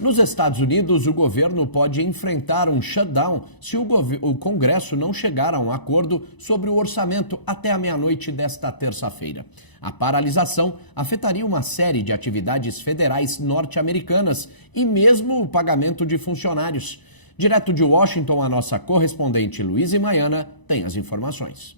Nos Estados Unidos, o governo pode enfrentar um shutdown se o Congresso não chegar a um acordo sobre o orçamento até a meia-noite desta terça-feira. A paralisação afetaria uma série de atividades federais norte-americanas e mesmo o pagamento de funcionários. Direto de Washington, a nossa correspondente Luísa Maiana tem as informações.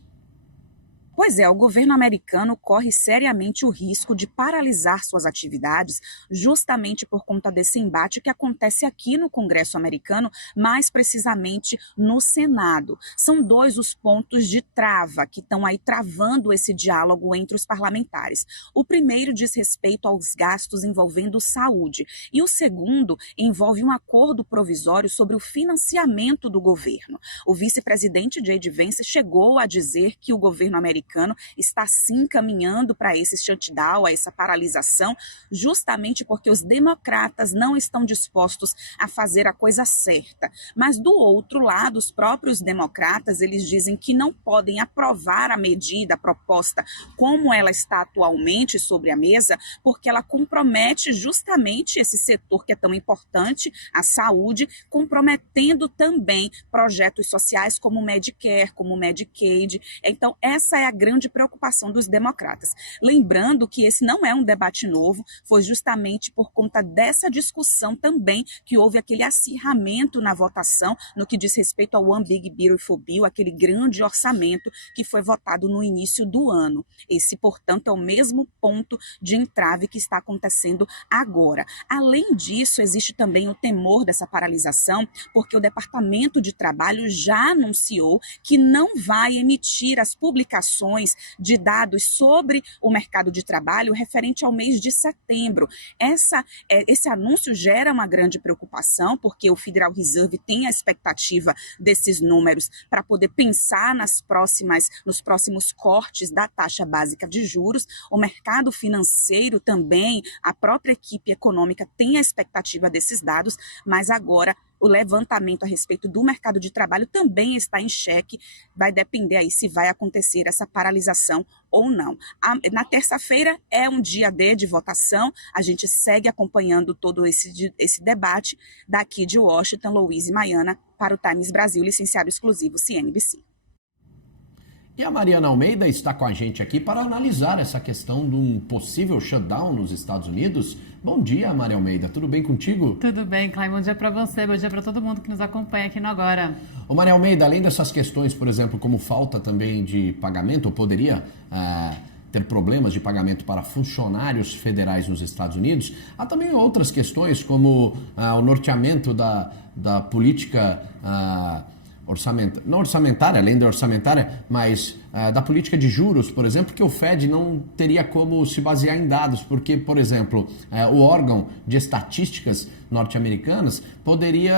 Pois é, o governo americano corre seriamente o risco de paralisar suas atividades justamente por conta desse embate que acontece aqui no Congresso americano, mais precisamente no Senado. São dois os pontos de trava que estão aí travando esse diálogo entre os parlamentares. O primeiro diz respeito aos gastos envolvendo saúde e o segundo envolve um acordo provisório sobre o financiamento do governo. O vice-presidente J.D. Vance chegou a dizer que o governo americano está sim caminhando para esse shutdown, a essa paralisação, justamente porque os democratas não estão dispostos a fazer a coisa certa. Mas do outro lado, os próprios democratas, eles dizem que não podem aprovar a medida, a proposta, como ela está atualmente sobre a mesa, porque ela compromete justamente esse setor que é tão importante, a saúde, comprometendo também projetos sociais como o Medicare, como o Medicaid. Então, essa é a grande preocupação dos democratas. Lembrando que esse não é um debate novo, foi justamente por conta dessa discussão também que houve aquele acirramento na votação no que diz respeito ao One Big Beautiful Bill, aquele grande orçamento que foi votado no início do ano. Esse, portanto, é o mesmo ponto de entrave que está acontecendo agora. Além disso, existe também o temor dessa paralisação, porque o Departamento de Trabalho já anunciou que não vai emitir as publicações de dados sobre o mercado de trabalho referente ao mês de setembro. Esse anúncio gera uma grande preocupação, porque o Federal Reserve tem a expectativa desses números para poder pensar nos próximos cortes da taxa básica de juros. O mercado financeiro também, a própria equipe econômica tem a expectativa desses dados, mas agora o levantamento a respeito do mercado de trabalho também está em xeque, vai depender aí se vai acontecer essa paralisação ou não. Na terça-feira é um dia D de votação, a gente segue acompanhando todo esse debate daqui de Washington, Luísa Maiana, para o Times Brasil, licenciado exclusivo CNBC. E a Mariana Almeida está com a gente aqui para analisar essa questão de um possível shutdown nos Estados Unidos. Bom dia, Maria Almeida. Tudo bem contigo? Tudo bem, Clay. Bom dia para você, bom dia para todo mundo que nos acompanha aqui no Agora. Ô, Maria Almeida, além dessas questões, por exemplo, como falta também de pagamento, ou poderia ter problemas de pagamento para funcionários federais nos Estados Unidos, há também outras questões, como o norteamento da política não orçamentária, além da orçamentária, mas da política de juros, por exemplo, que o Fed não teria como se basear em dados, porque, por exemplo, o órgão de estatísticas norte-americanas poderia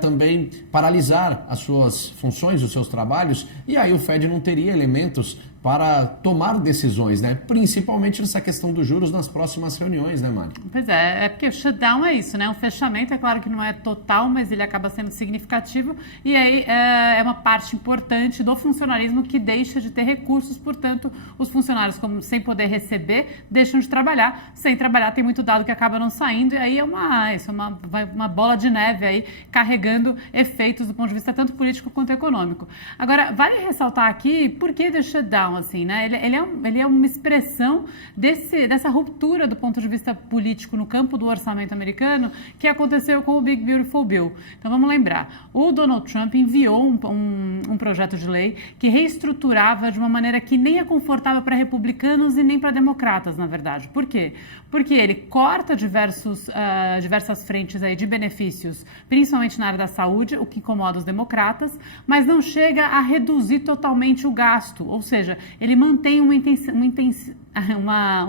também paralisar as suas funções, os seus trabalhos, e aí o Fed não teria elementos para tomar decisões, né? Principalmente nessa questão dos juros nas próximas reuniões, né, Mari? Pois é porque o shutdown é isso, né? O fechamento é claro que não é total, mas ele acaba sendo significativo e aí é uma parte importante do funcionalismo que deixa de ter recursos, portanto, os funcionários, como sem poder receber, deixam de trabalhar. Sem trabalhar tem muito dado que acaba não saindo e aí é uma bola de neve aí carregando efeitos do ponto de vista tanto político quanto econômico. Agora, vale ressaltar aqui por que do shutdown, assim, né? Ele é uma expressão dessa ruptura do ponto de vista político no campo do orçamento americano que aconteceu com o Big Beautiful Bill. Então vamos lembrar, o Donald Trump enviou um projeto de lei que reestruturava de uma maneira que nem é confortável para republicanos e nem para democratas, na verdade. Por quê? Porque ele corta diversas frentes aí de benefícios, principalmente na área da saúde, o que incomoda os democratas, mas não chega a reduzir totalmente o gasto, ou seja, ele mantém um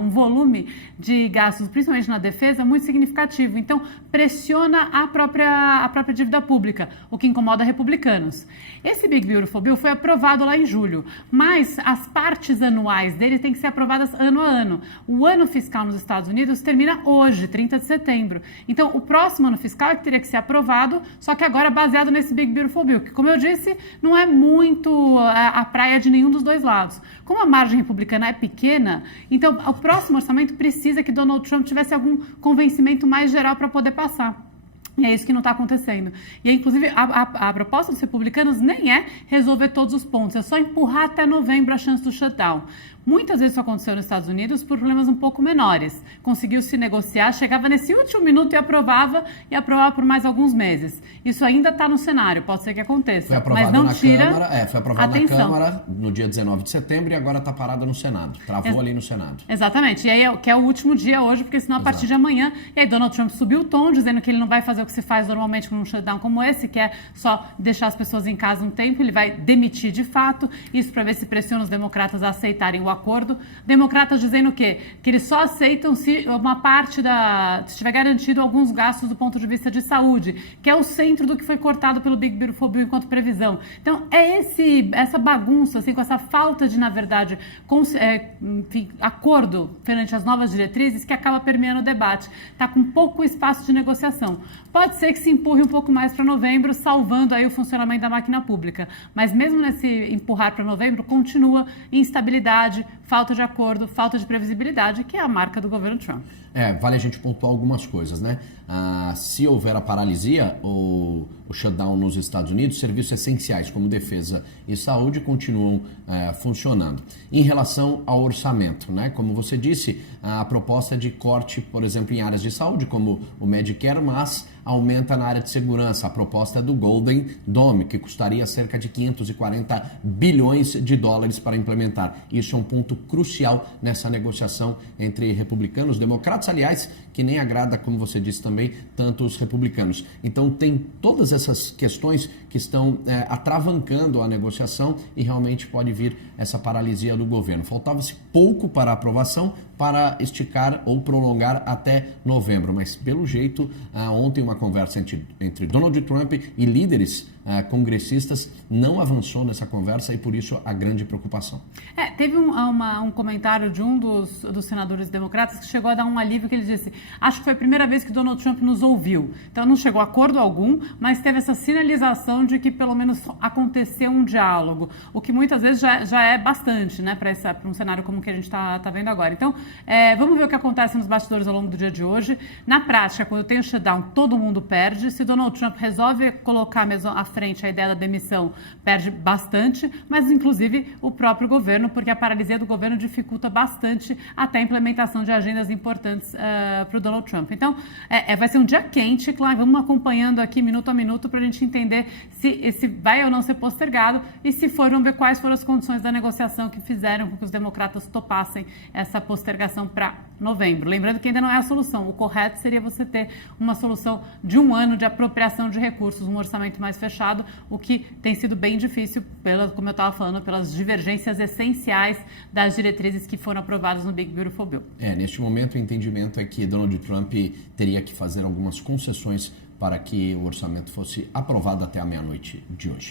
volume de gastos, principalmente na defesa, muito significativo. Então, pressiona a própria dívida pública, o que incomoda republicanos. Esse Big Beautiful Bill foi aprovado lá em julho, mas as partes anuais dele têm que ser aprovadas ano a ano. O ano fiscal nos Estados Unidos termina hoje, 30 de setembro. Então, o próximo ano fiscal é que teria que ser aprovado, só que agora baseado nesse Big Beautiful Bill, que, como eu disse, não é muito a praia de nenhum dos dois lados. Como a margem republicana é pequena, então o próximo orçamento precisa que Donald Trump tivesse algum convencimento mais geral para poder passar. E é isso que não está acontecendo. E, inclusive, a proposta dos republicanos nem é resolver todos os pontos, é só empurrar até novembro a chance do shutdown. Muitas vezes isso aconteceu nos Estados Unidos por problemas um pouco menores. Conseguiu se negociar, chegava nesse último minuto e aprovava por mais alguns meses. Isso ainda está no cenário, pode ser que aconteça. Foi aprovado mas não na tira Câmara, foi aprovado atenção. na Câmara no dia 19 de setembro e agora está parada no Senado. Travou ali no Senado. Exatamente. E aí que é o último dia hoje, porque senão a partir de amanhã... E aí Donald Trump subiu o tom, dizendo que ele não vai fazer o que se faz normalmente com um shutdown como esse, que é só deixar as pessoas em casa um tempo, ele vai demitir de fato, isso para ver se pressiona os democratas a aceitarem o acordo. Democratas dizendo o quê? Que eles só aceitam se uma parte se estiver garantido alguns gastos do ponto de vista de saúde, que é o centro do que foi cortado pelo Big Beautiful Bill enquanto previsão. Então, é essa bagunça, assim, com essa falta de, na verdade, acordo perante as novas diretrizes que acaba permeando o debate. Está com pouco espaço de negociação. Pode ser que se empurre um pouco mais para novembro, salvando aí o funcionamento da máquina pública. Mas mesmo nesse empurrar para novembro, continua instabilidade, falta de acordo, falta de previsibilidade, que é a marca do governo Trump. Vale a gente pontuar algumas coisas, né? Se houver a paralisia, o shutdown nos Estados Unidos, serviços essenciais como defesa e saúde continuam funcionando. Em relação ao orçamento, né? Como você disse, a proposta de corte, por exemplo, em áreas de saúde, como o Medicare, mas aumenta na área de segurança. A proposta é do Golden Dome, que custaria cerca de 540 bilhões de dólares para implementar. Isso é um ponto crucial nessa negociação entre republicanos e democratas, aliás, que nem agrada, como você disse também, tanto os republicanos. Então tem todas essas questões que estão atravancando a negociação e realmente pode vir essa paralisia do governo. Faltava-se pouco para a aprovação, para esticar ou prolongar até novembro, mas pelo jeito, ontem uma conversa entre Donald Trump e líderes congressistas não avançou nessa conversa e por isso a grande preocupação. Teve um comentário de um dos senadores democratas que chegou a dar um alívio, que ele disse: acho que foi a primeira vez que Donald Trump nos ouviu. Então não chegou a acordo algum, mas teve essa sinalização de que pelo menos aconteceu um diálogo, o que muitas vezes já é bastante, né, para um cenário como o que a gente está vendo agora. Então vamos ver o que acontece nos bastidores ao longo do dia de hoje. Na prática, quando tem o shutdown, todo mundo perde. Se Donald Trump resolve colocar mesmo à frente a ideia da demissão, perde bastante, mas inclusive o próprio governo, porque a paralisia do governo dificulta bastante até a implementação de agendas importantes para o Donald Trump. Então, vai ser um dia quente, claro, vamos acompanhando aqui minuto a minuto para a gente entender se esse vai ou não ser postergado e se for, vamos ver quais foram as condições da negociação que fizeram com que os democratas topassem essa postergação para novembro. Lembrando que ainda não é a solução. O correto seria você ter uma solução de um ano de apropriação de recursos, um orçamento mais fechado, o que tem sido bem difícil, como eu estava falando, pelas divergências essenciais das diretrizes que foram aprovadas no Big Beautiful Bill. Neste momento o entendimento é que Donald Trump teria que fazer algumas concessões para que o orçamento fosse aprovado até a meia-noite de hoje.